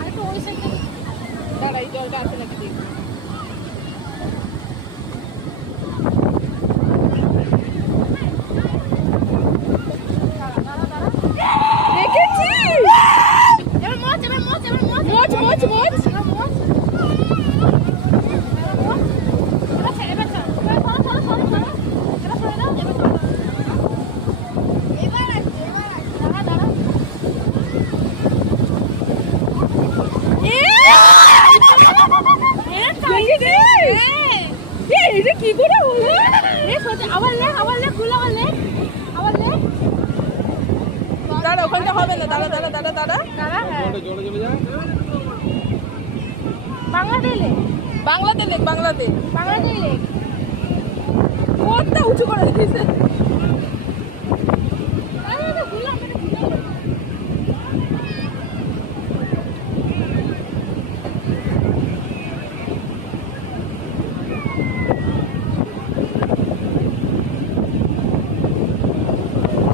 আর তো ওই সাইডটা দাঁড়াই জলটা আছে নাকি দেখব কি করে হলো? রে সোজা আবার লে আবার লে খুলে আবার লে আবার লে দাঁড়া ওখানটা হবে না দাঁড়া দাঁড়া দাঁড়া দাঁড়া। দাঁড়া হ্যাঁ। বাংলাতে লে বাংলাতে লেখ বাংলাতে। বাংলাতে লেখ। কোনটা উঁচু করে দিয়েছে?